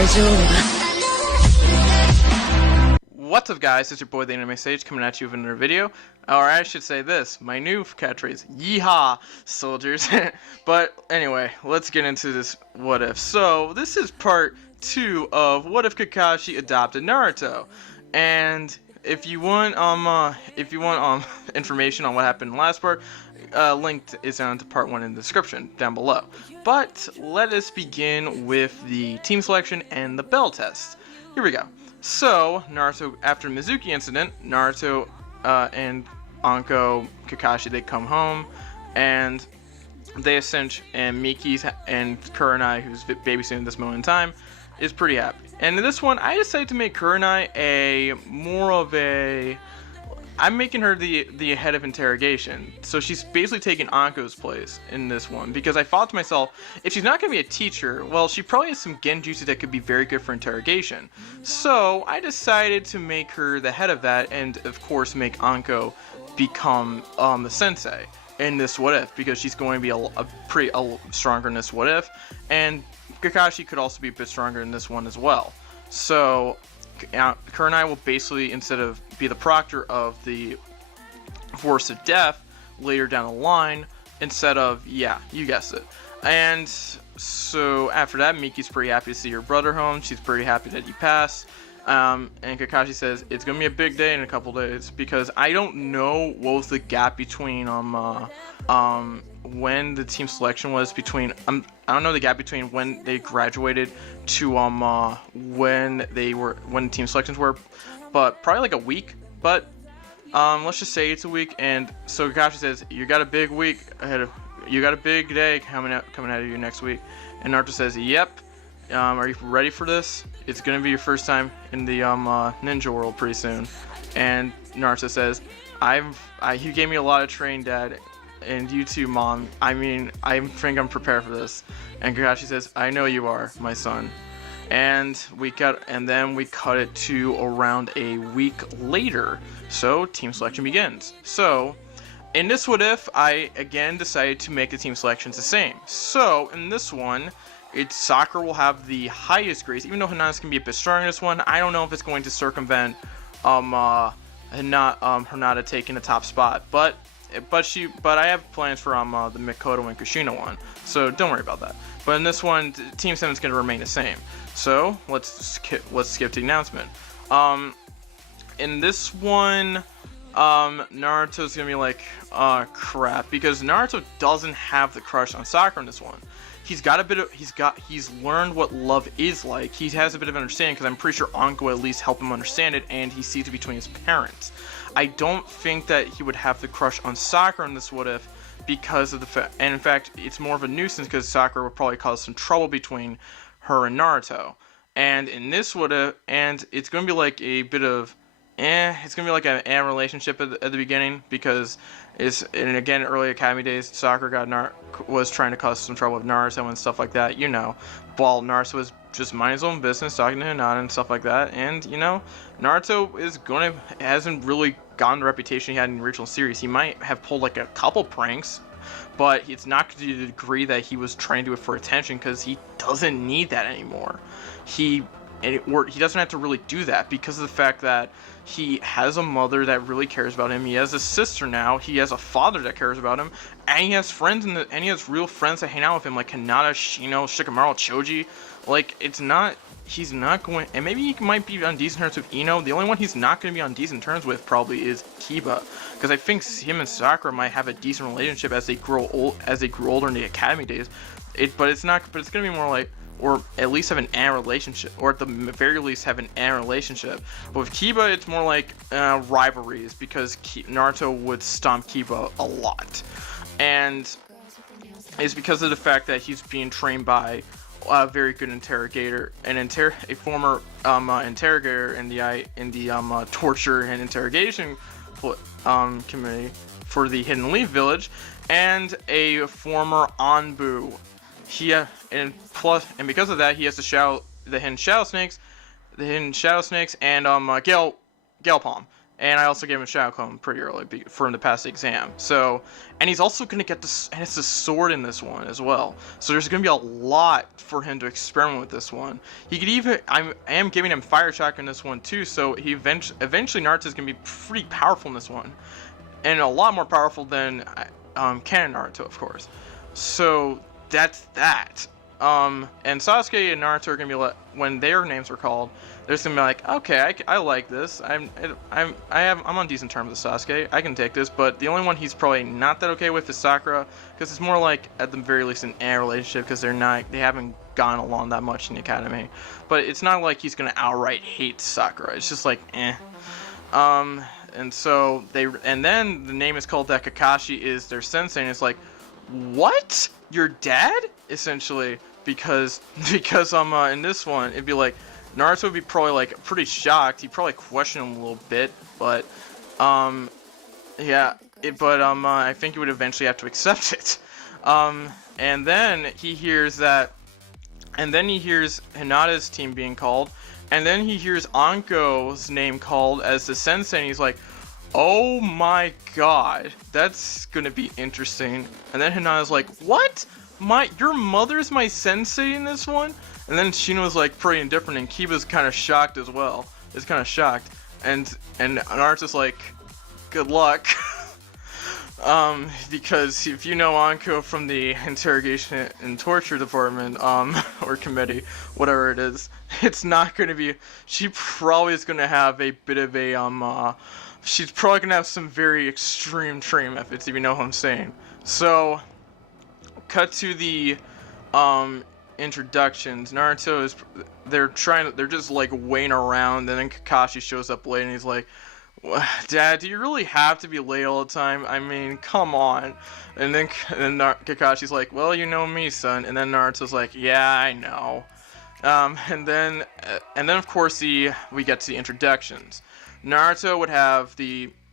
What's up, guys? It's your boy the Anime Sage coming at you with another video. Or I should say this, my new catchphrase, Yeehaw, soldiers. But anyway, let's get into this what if. So this is part 2 of what if Kakashi adopted Naruto. And if you want information on what happened in the last part, linked is down to part 1 in the description down below. But let us begin with the team selection and the bell test. Here we go. So, Naruto, after Mizuki incident, Naruto and Anko, Kakashi, they come home, and they and Miki's and Kurenai, who's babysitting at this moment in time, is pretty happy. And in this one, I decided to make Kurenai I'm making her the head of interrogation. So she's basically taking Anko's place in this one. Because I thought to myself, if she's not going to be a teacher, well, she probably has some genjutsu that could be very good for interrogation. So I decided to make her the head of that, and of course make Anko become the sensei in this what if. Because she's going to be a pretty stronger in this what if. And Kakashi could also be a bit stronger in this one as well. So Kurenai will basically, instead of be the proctor of the Force of Death later down the line, instead of, yeah, you guessed it. And so after that, Miki's pretty happy to see her brother home. She's pretty happy that he passed. And Kakashi says it's gonna be a big day in a couple days, because I don't know what was the gap between when the team selection was between I don't know the gap between when they graduated to when the team selections were, but probably like a week. But let's just say it's a week. And so Kakashi says, you got a big week ahead of you, got a big day coming out of you next week. And Naruto says, yep. Are you ready for this? It's gonna be your first time in the ninja world pretty soon. And Naruto says, he gave me a lot of training, Dad, and you too, Mom. I mean, I think I'm prepared for this. And Kakashi says, I know you are, my son. And then we cut it to around a week later. So team selection begins. So in this what if, I again decided to make the team selections the same. So in this one, Sakura will have the highest grades, even though Hinata's gonna be a bit stronger in this one. I don't know if it's going to circumvent Hinata taking the top spot, but I have plans for the Me Koven and Kushina one, so don't worry about that. But in this one, Team 7 is going to remain the same. So let's skip the announcement. In this one, Naruto's gonna be like, crap, because Naruto doesn't have the crush on Sakura in this one. He's learned what love is like. He has a bit of understanding, because I'm pretty sure Anko at least helped him understand it, and he sees it between his parents. I don't think that he would have the crush on Sakura in this what if, because of the fact, and in fact, it's more of a nuisance because Sakura would probably cause some trouble between her and Naruto. And in this what if, and it's gonna be like a bit of, it's gonna be like an relationship at the beginning, because and again, early Academy days, Sakura was trying to cause some trouble with Naruto and stuff like that, while Naruto was just minding his own business, talking to Hinata and stuff like that. And Naruto hasn't really gotten the reputation he had in the original series. He might have pulled like a couple pranks, but it's not to the degree that he was trying to do it for attention, because he doesn't need that anymore. He doesn't have to really do that, because of the fact that he has a mother that really cares about him. He has a sister now. He has a father that cares about him, and he has friends and he has real friends that hang out with him, like Hinata, Shino, Shikamaru, Choji. Like, he's not going, and maybe he might be on decent terms with Ino. The only one he's not going to be on decent terms with probably is Kiba, because I think him and Sakura might have a decent relationship as they grow older in the Academy days. But it's going to be more like, or at least have an relationship, or at the very least have an relationship. But with Kiba, it's more like rivalries, because Naruto would stomp Kiba a lot, and it's because of the fact that he's being trained by a very good interrogator, a former interrogator in the torture and interrogation committee for the Hidden Leaf Village, and a former Anbu. And because of that, he has the Hidden Shadow Snakes, and Gale Palm. And I also gave him a Shadow Clone pretty early for him to pass the exam. So, and he's also going to get this, and it's a sword in this one as well. So there's going to be a lot for him to experiment with this one. He could even, I am giving him Fire Shock in this one too, so he eventually Naruto's going to be pretty powerful in this one. And a lot more powerful than Canon Naruto, of course. So that's that. And Sasuke and Naruto are gonna be when their names are called, they're just gonna be like, okay, I like this. I'm on decent terms with Sasuke. I can take this, but the only one he's probably not that okay with is Sakura, because it's more like at the very least an relationship, because they haven't gone along that much in the academy. But it's not like he's gonna outright hate Sakura. It's just like and so and then the name is called that Kakashi is their sensei, and it's like, what? Your dad? Essentially. Because in this one it'd be like Naruto would be probably like pretty shocked. He'd probably question him a little bit, but yeah, I think he would eventually have to accept it. And then he hears Hinata's team being called, and then he hears Anko's name called as the sensei, and he's like, oh my god, that's gonna be interesting. And then Hinata's like, what? Your mother's my sensei in this one? And then Shino's like pretty indifferent, and Kiba's kind of shocked as well. Is kind of shocked, and Naruto's like, good luck. Because if you know Anko from the interrogation and torture department, or committee, whatever it is, it's not gonna be. She probably is gonna have a bit of a she's probably gonna have some very extreme training methods, if you know what I'm saying. So, cut to the introductions. Naruto is they're just like waiting around, and then Kakashi shows up late, and he's like, Dad, do you really have to be late all the time? I mean, come on. And then Kakashi's like, well, you know me, son. And then Naruto's like, yeah, I know. And then of course we get to the introductions. Naruto would have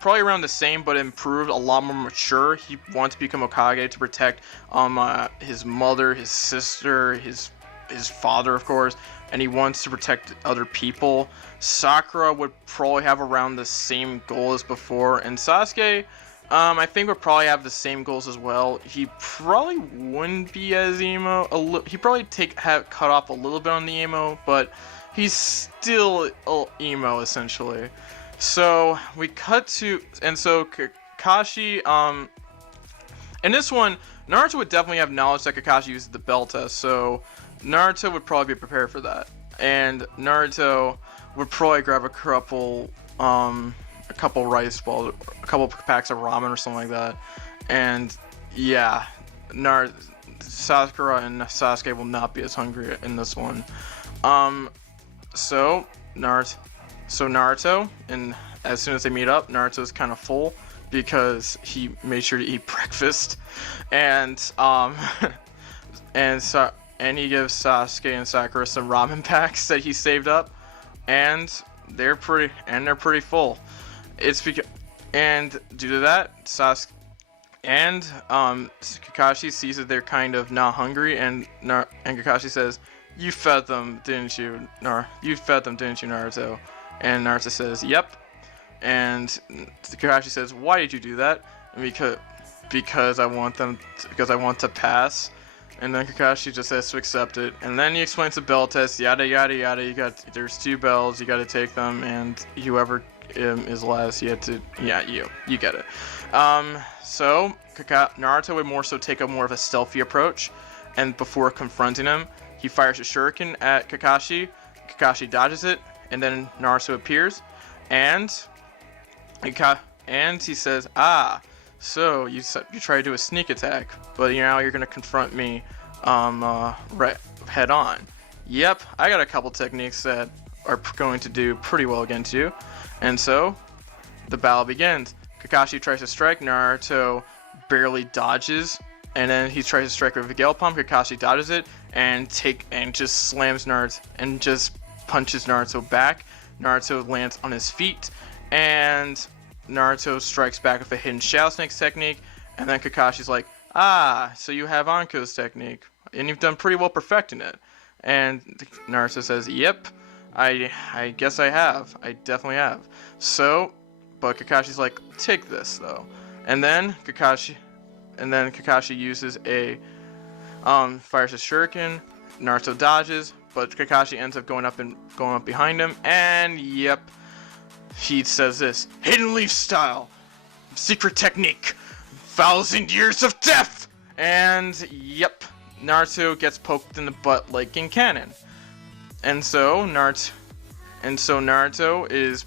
probably around the same, but improved, a lot more mature. He wants to become Hokage to protect his mother, his sister, his father, of course, and he wants to protect other people. Sakura would probably have around the same goal as before, and Sasuke, I think would probably have the same goals as well. He probably wouldn't be as emo. He probably cut off a little bit on the emo, but he's still emo essentially. So we cut to, and so Kakashi, in this one, Naruto would definitely have knowledge that Kakashi uses the bell test, so Naruto would probably be prepared for that. And Naruto would probably grab a couple rice balls, a couple packs of ramen or something like that. And yeah, Sakura and Sasuke will not be as hungry in this one. So Naruto, and as soon as they meet up, Naruto's kind of full because he made sure to eat breakfast, and he gives Sasuke and Sakura some ramen packs that he saved up, and they're pretty full. It's because, and due to that, Kakashi sees that they're kind of not hungry, and Kakashi says, "You fed them, didn't you? You fed them, didn't you, Naruto?" And Naruto says, "Yep." And Kakashi says, "Why did you do that?" And because I want to pass. And then Kakashi just has to accept it. And then he explains the bell test, yada yada yada. There's 2 bells, you gotta take them, and whoever is last, you get it. So Naruto would more so take more of a stealthy approach, and before confronting him, he fires a shuriken at Kakashi. Kakashi dodges it, and then Naruto appears, and he says, so you try to do a sneak attack, but now you're gonna confront me right head on. Yep, I got a couple techniques that are going to do pretty well against you. And so the battle begins. Kakashi tries to strike, Naruto barely dodges, and then he tries to strike with a Gale Pump. Kakashi dodges it and just slams Naruto and just punches Naruto back. Naruto lands on his feet, and Naruto strikes back with a hidden Shadow Snake's technique, and then Kakashi's like, so you have Anko's technique, and you've done pretty well perfecting it. And Naruto says, yep, I guess I have. I definitely have. So but Kakashi's like, take this though. And then Kakashi uses a fires a shuriken. Naruto dodges, but Kakashi ends up going up behind him, and yep, he says this: hidden leaf style, secret technique, 1,000 years of death. And yep, Naruto gets poked in the butt like in canon. And so Naruto is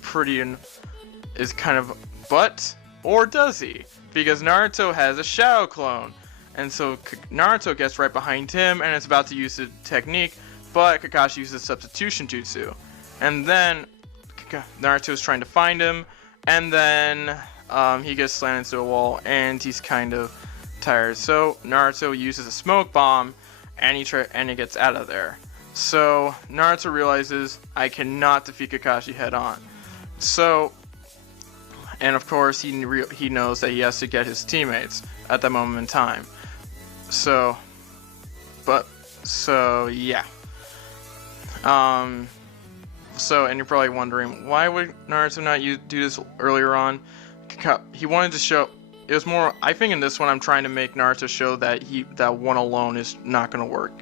kind of, but, or does he? Because Naruto has a shadow clone. And so Naruto gets right behind him and is about to use the technique, but Kakashi uses substitution jutsu. And then Naruto is trying to find him, and then he gets slammed into a wall, and he's kind of tired. So Naruto uses a smoke bomb, and he gets out of there. So Naruto realizes, I cannot defeat Kakashi head on. So, and of course he knows that he has to get his teammates at that moment in time. So yeah. So, and you're probably wondering, why would Naruto not do this earlier on? He wanted to show, it was more, I think in this one I'm trying to make Naruto show that that one alone is not going to work.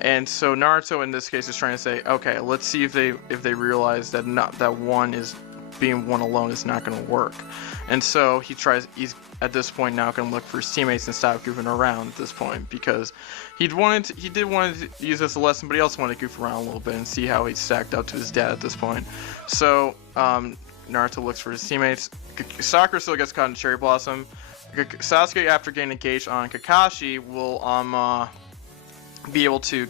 And so Naruto in this case is trying to say, okay, let's see if they realize that being one alone is not going to work. And so he's at this point now going to look for his teammates and stop goofing around at this point, because he did want to use this as a lesson, but he also wanted to goof around a little bit and see how he stacked up to his dad at this point. So Naruto looks for his teammates. Sakura still gets caught in Cherry Blossom. Sasuke, after getting engaged on Kakashi, will be able to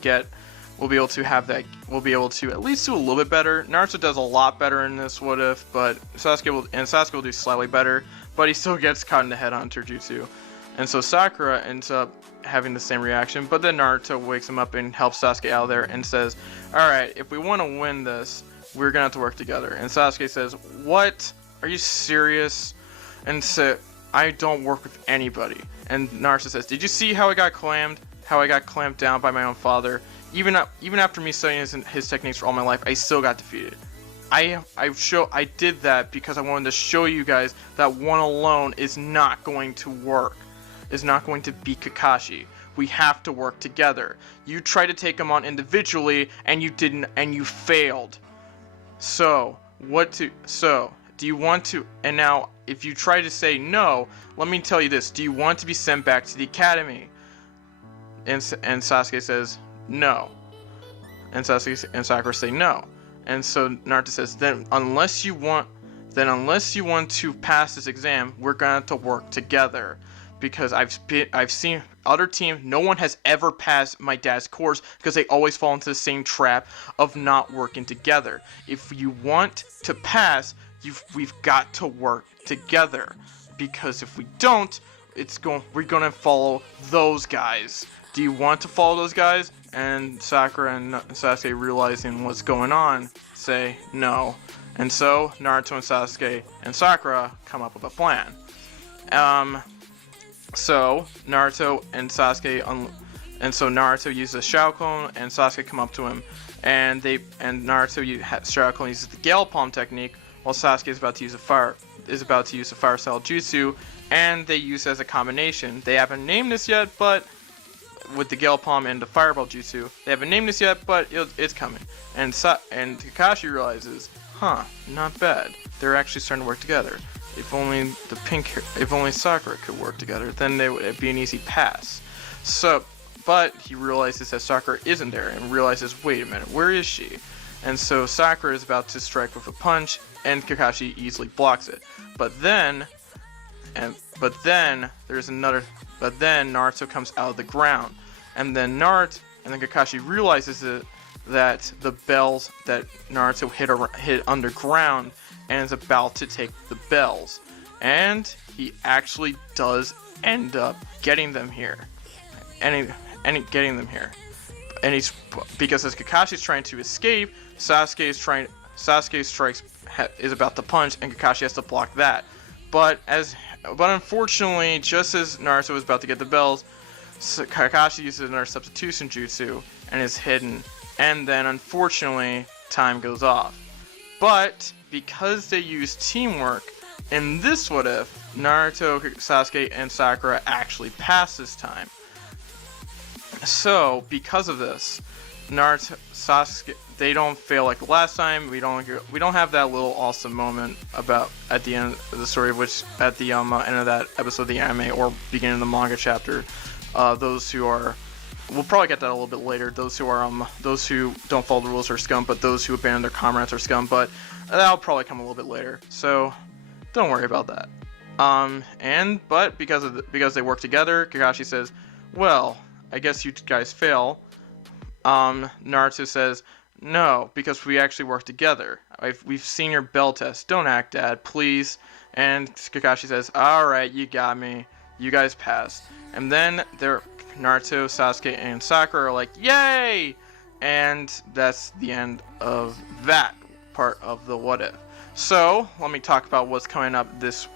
at least do a little bit better. Naruto does a lot better in this what if, but Sasuke will do slightly better, but he still gets caught in the head-on jutsu. And so Sakura ends up having the same reaction, but then Naruto wakes him up and helps Sasuke out of there and says, alright, if we want to win this, we're gonna have to work together. And Sasuke says, what? Are you serious? And so, I don't work with anybody. And Naruto says, did you see how I got clamped down by my own father? Even after me studying his techniques for all my life, I still got defeated. I did that because I wanted to show you guys that one alone is not going to work. Is not going to beat Kakashi. We have to work together. You tried to take him on individually, and you didn't, and you failed. So do you want to? And now, if you try to say no, let me tell you this: do you want to be sent back to the academy? And Sasuke says no. And Sasuke and Sakura say no. And so Naruto says, then unless you want to pass this exam, we're gonna have to work together. Because I've seen other teams, no one has ever passed my dad's course because they always fall into the same trap of not working together. If you want to pass, we've got to work together. Because if we don't, we're gonna follow those guys. Do you want to follow those guys? And Sakura and Sasuke, realizing what's going on, say no. And so Naruto and Sasuke and Sakura come up with a plan. So Naruto and Sasuke Naruto uses a Shadow Clone, and Sasuke come up to him, and Naruto Shadow Clone uses the Gale Palm technique, while Sasuke is about to use a fire style jutsu, and they use it as a combination. They haven't named this yet, but with the Gale Palm and the Fireball jutsu, they haven't named this yet, but it's coming. And Kakashi realizes, not bad. They're actually starting to work together. If only Sakura could work together, then it'd be an easy pass. But he realizes that Sakura isn't there, and realizes, wait a minute, where is she? And so Sakura is about to strike with a punch, and Kakashi easily blocks it. But then Naruto comes out of the ground, and then Kakashi realizes that the bells that Naruto hit underground, and is about to take the bells, and he actually does end up getting them here, and he's, because as Kakashi's trying to escape, Sasuke's strikes is about to punch, and Kakashi has to block that. But unfortunately, just as Naruto was about to get the bells, Kakashi uses another substitution jutsu and is hidden, and then unfortunately time goes off. But because they use teamwork, in this what if, Naruto, Sasuke, and Sakura actually pass this time. So because of this, Naruto, Sasuke, they don't fail like the last time. We don't have that little awesome moment about at the end of the story, which at the end of that episode of the anime or beginning of the manga chapter. Those who are, we'll probably get that a little bit later. Those who don't follow the rules are scum, but those who abandon their comrades are scum. But that'll probably come a little bit later. So don't worry about that. But because they work together, Kakashi says, "Well, I guess you guys fail." Naruto says, "No, because we actually work together. We've seen your bell test. Don't act, Dad, please." And Kakashi says, "Alright, you got me. You guys passed." And then Naruto, Sasuke, and Sakura are like, "Yay!" And that's the end of that part of the what if. So, let me talk about what's coming up since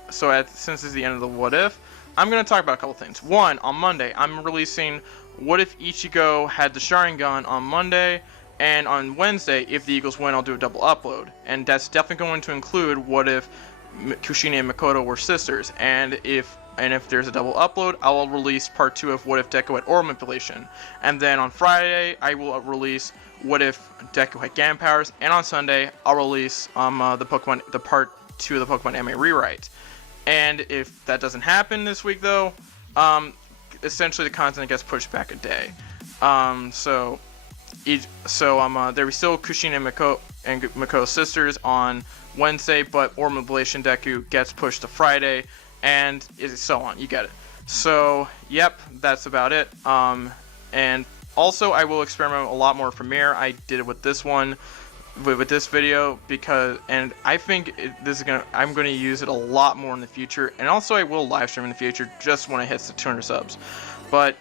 it's the end of the what if, I'm going to talk about a couple things. One, on Monday, I'm releasing what if Ichigo had the Sharingan on Monday, and on Wednesday, if the Eagles win, I'll do a double upload. And that's definitely going to include what if Kushina and Makoto were sisters, and if there's a double upload, I will release part 2 of what if Deku had oral manipulation. And then on Friday, I will release what if Deku had Gan powers, and on Sunday, I'll release the part 2 of the Pokemon anime rewrite. And if that doesn't happen this week, though, essentially the content gets pushed back a day. There we still Kushina and Makoto sisters on Wednesday, but oral manipulation Deku gets pushed to Friday, and so on. You get it. So, yep, that's about it. And also, I will experiment a lot more with Premiere. I did it with this one, with this video, and I think I'm gonna use it a lot more in the future. And also, I will live stream in the future, just when it hits the 200 subs. But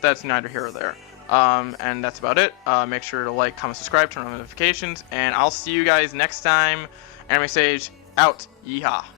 that's neither here or there. And that's about it. Make sure to like, comment, subscribe, turn on notifications, and I'll see you guys next time. Anime Sage out. Yeehaw.